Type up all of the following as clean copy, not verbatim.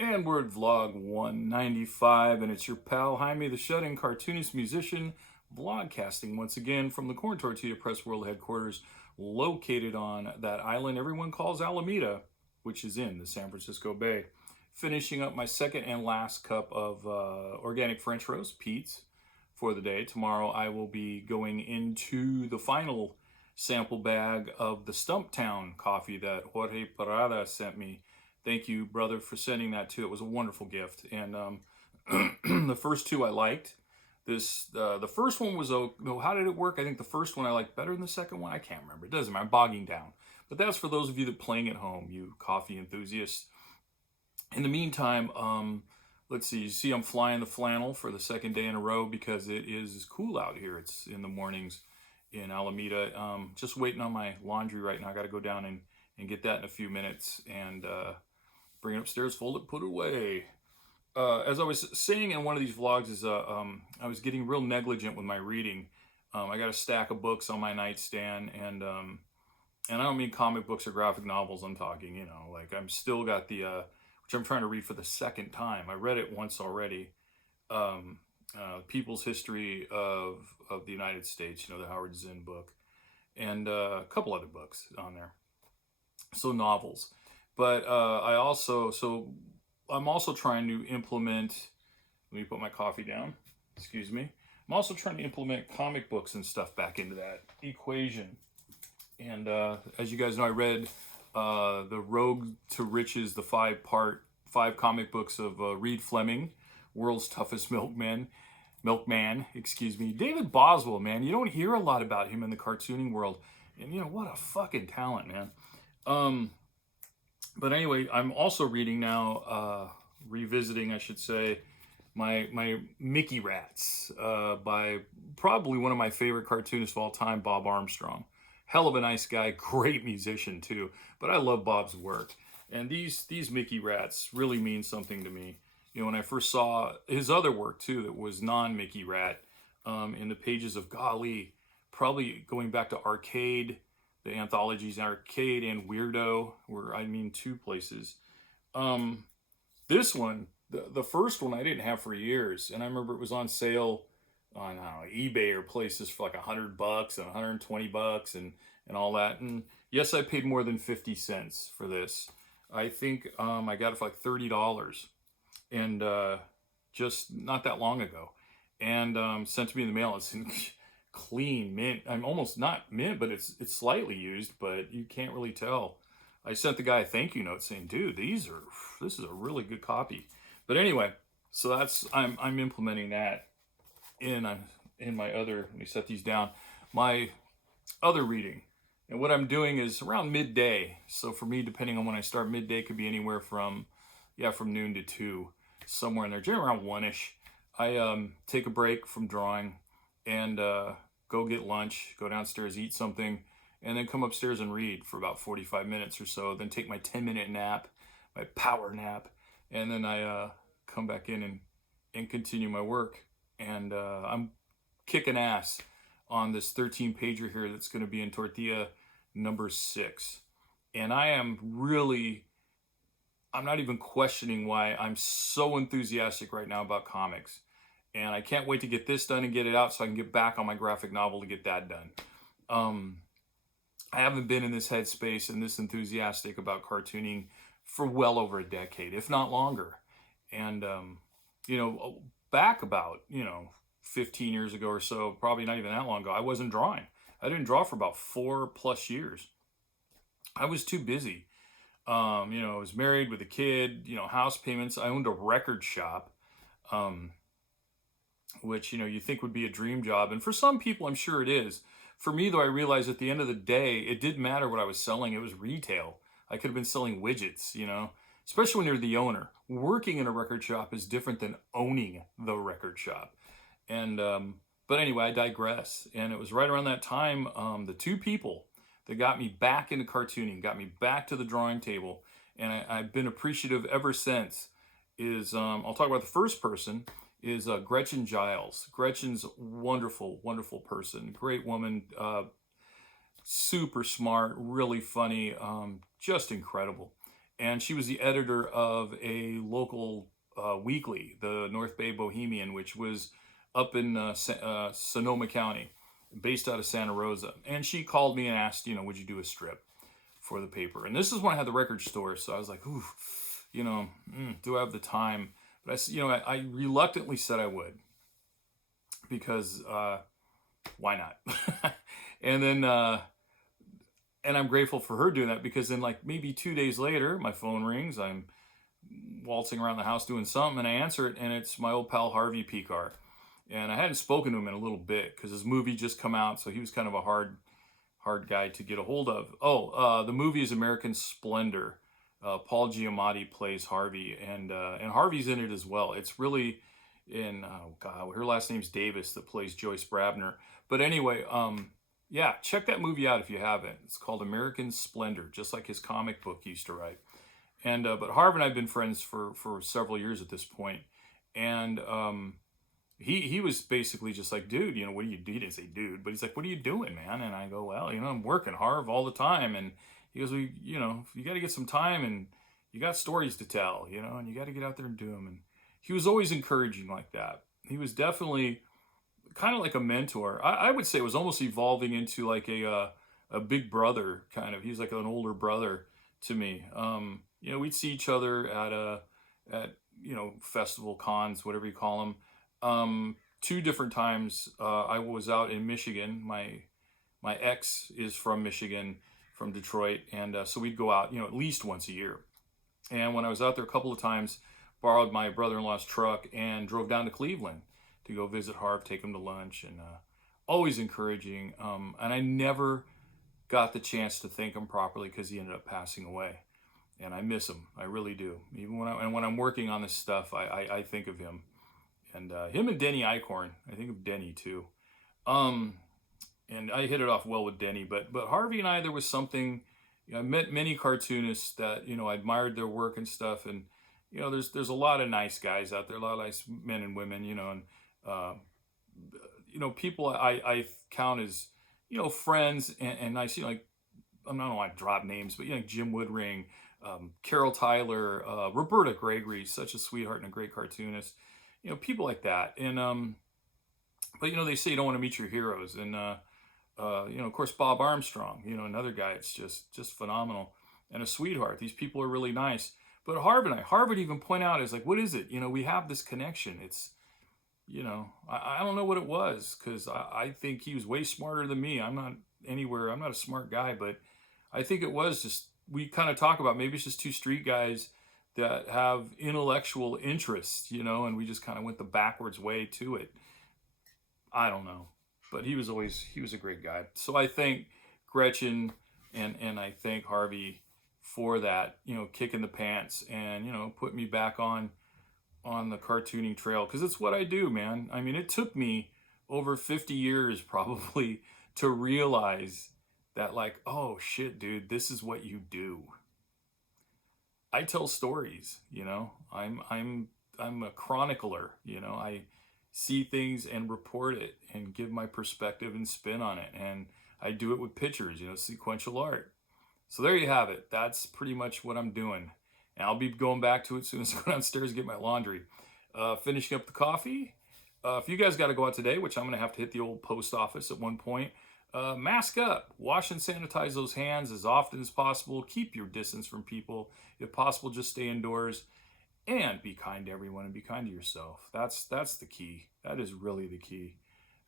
And we're at vlog 195, and it's your pal Jaime, the shut-in cartoonist musician, vlogcasting once again from the Corn Tortilla Press World headquarters, located on that island everyone calls Alameda, which is in the San Francisco Bay. Finishing up my second and last cup of organic French roast, Pete's, for the day. Tomorrow I will be going into the final sample bag of the Stumptown coffee that Jorge Parada sent me. Thank you, brother, for sending that too. It was a wonderful gift, and the first two I liked. The first one was how did it work? I think the first one I liked better than the second one. I can't remember. It doesn't matter. I'm bogging down. But that's for those of you that playing at home, you coffee enthusiasts. In the meantime, let's see. You see, I'm flying the flannel for the second day in a row because it is cool out here. It's in the mornings in Alameda. Just waiting on my laundry right now. I got to go down and get that in a few minutes and bring it upstairs, fold it, put it away. As I was saying in one of these vlogs, I was getting real negligent with my reading. I got a stack of books on my nightstand, and I don't mean comic books or graphic novels. I'm talking, like I'm still got the which I'm trying to read for the second time. I read it once already. People's History of the United States, the Howard Zinn book, and a couple other books on there. So novels. But I'm also trying to implement, let me put my coffee down, excuse me. I'm also trying to implement comic books and stuff back into that equation. And as you guys know, I read The Road to Riches, the five comic books of Reed Fleming, World's Toughest Milkman, excuse me. David Boswell, man, you don't hear a lot about him in the cartooning world. And what a fucking talent, man. But anyway, I'm also reading now, revisiting, I should say, my Mickey Rats by probably one of my favorite cartoonists of all time, Bob Armstrong. Hell of a nice guy, great musician too. But I love Bob's work, and these Mickey Rats really mean something to me. When I first saw his other work too, that was non-Mickey Rat, in the pages of golly, probably going back to Arcade. The anthologies Arcade and Weirdo were, two places. This one, the first one I didn't have for years. And I remember it was on sale on eBay or places for like $100 and $120 and all that. And yes, I paid more than 50 cents for this. I think I got it for like $30 and just not that long ago. And sent to me in the mail. It's clean mint. I'm almost not mint, but it's slightly used, but you can't really tell. I sent the guy a thank you note saying, dude, this is a really good copy. But anyway, so that's I'm implementing that in my other, let me set these down, my other reading. And what I'm doing is around midday. So for me, depending on when I start, midday could be anywhere from noon to 2, somewhere in there, generally around 1-ish. I take a break from drawing and go get lunch, go downstairs, eat something, and then come upstairs and read for about 45 minutes or so, then take my 10-minute nap, my power nap, and then I come back in and continue my work. And I'm kicking ass on this 13-pager here that's going to be in Tortilla number 6. And I'm not even questioning why I'm so enthusiastic right now about comics. And I can't wait to get this done and get it out so I can get back on my graphic novel to get that done. I haven't been in this headspace and this enthusiastic about cartooning for well over a decade, if not longer. And, back about, 15 years ago or so, probably not even that long ago, I wasn't drawing. I didn't draw for about 4+ years. I was too busy. I was married with a kid, house payments. I owned a record shop. Which, you think would be a dream job. And for some people, I'm sure it is. For me, though, I realized at the end of the day, it didn't matter what I was selling. It was retail. I could have been selling widgets, especially when you're the owner. Working in a record shop is different than owning the record shop. And, but anyway, I digress. And it was right around that time, the two people that got me back into cartooning, got me back to the drawing table, and I've been appreciative ever since, is, I'll talk about the first person, is Gretchen Giles. Gretchen's wonderful, wonderful person. Great woman, super smart, really funny, just incredible. and she was the editor of a local weekly, the North Bay Bohemian, which was up in Sonoma County, based out of Santa Rosa. And she called me and asked, would you do a strip for the paper? And this is when I had the record store, so I was like, ooh, do I have the time? But I reluctantly said I would, because why not? And then and I'm grateful for her doing that, because then like maybe 2 days later, my phone rings. I'm waltzing around the house doing something, and I answer it, and it's my old pal Harvey Pekar. And I hadn't spoken to him in a little bit because his movie just come out, so he was kind of a hard guy to get a hold of. The movie is American Splendor. Paul Giamatti plays Harvey, and Harvey's in it as well. It's really oh god, her last name's Davis, that plays Joyce Brabner. But anyway, yeah, check that movie out if you haven't. It's called American Splendor, just like his comic book used to write. And but Harvey and I have been friends for several years at this point, and he was basically just like, dude, what do you do? He didn't say dude, but he's like, what are you doing, man? And I go, well, I'm working, Harv, all the time. And he goes, well, you got to get some time, and you got stories to tell, and you got to get out there and do them. And he was always encouraging like that. He was definitely kind of like a mentor. I would say it was almost evolving into like a big brother kind of. He's like an older brother to me. We'd see each other at festival cons, whatever you call them. 2 different times I was out in Michigan. My ex is from Michigan, from Detroit, and so we'd go out at least once a year. And when I was out there a couple of times, borrowed my brother-in-law's truck and drove down to Cleveland to go visit Harv, take him to lunch, and always encouraging. And I never got the chance to thank him properly because he ended up passing away. And I miss him. I really do. Even when I'm working on this stuff, I think of him. And him and Denny Eichhorn. I think of Denny too. And I hit it off well with Denny. But Harvey and I, there was something. I met many cartoonists that I admired their work and stuff. And there's a lot of nice guys out there, a lot of nice men and women. And people I count as friends and nice. Like, I don't want to drop names, but Jim Woodring, Carol Tyler, Roberta Gregory, such a sweetheart and a great cartoonist. People like that. And but they say you don't want to meet your heroes. And of course Bob Armstrong, another guy. It's just phenomenal and a sweetheart. These people are really nice. But Harvard would even point out, is like, what is it? We have this connection. It's I don't know what it was, because I think he was way smarter than me. I'm not a smart guy, but I think it was just, we kind of talk about, maybe it's just 2 street guys that have intellectual interests, and we just kind of went the backwards way to it. I don't know, but he was a great guy. So I thank Gretchen and I thank Harvey for that, kicking the pants and, put me back on the cartooning trail, because it's what I do, man. I mean, it took me over 50 years probably to realize that, like, oh shit, dude, this is what you do. I tell stories, I'm a chronicler, I see things and report it and give my perspective and spin on it. And I do it with pictures, sequential art. So there you have it. That's pretty much what I'm doing. And I'll be going back to it as soon as I go downstairs and get my laundry. Finishing up the coffee. If you guys got to go out today, which I'm going to have to hit the old post office at one point, mask up. Wash and sanitize those hands as often as possible. Keep your distance from people. If possible, just stay indoors. And be kind to everyone and be kind to yourself. That's the key. That is really the key.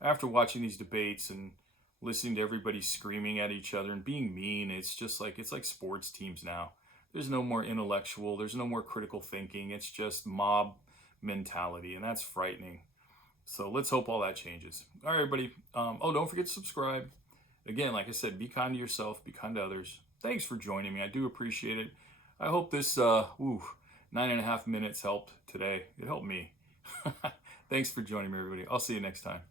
After watching these debates and listening to everybody screaming at each other and being mean, it's like sports teams now. There's no more intellectual. There's no more critical thinking. It's just mob mentality, and that's frightening. So let's hope all that changes. All right, everybody. Don't forget to subscribe. Again, like I said, be kind to yourself. Be kind to others. Thanks for joining me. I do appreciate it. I hope this 9.5 minutes helped today. It helped me. Thanks for joining me, everybody. I'll see you next time.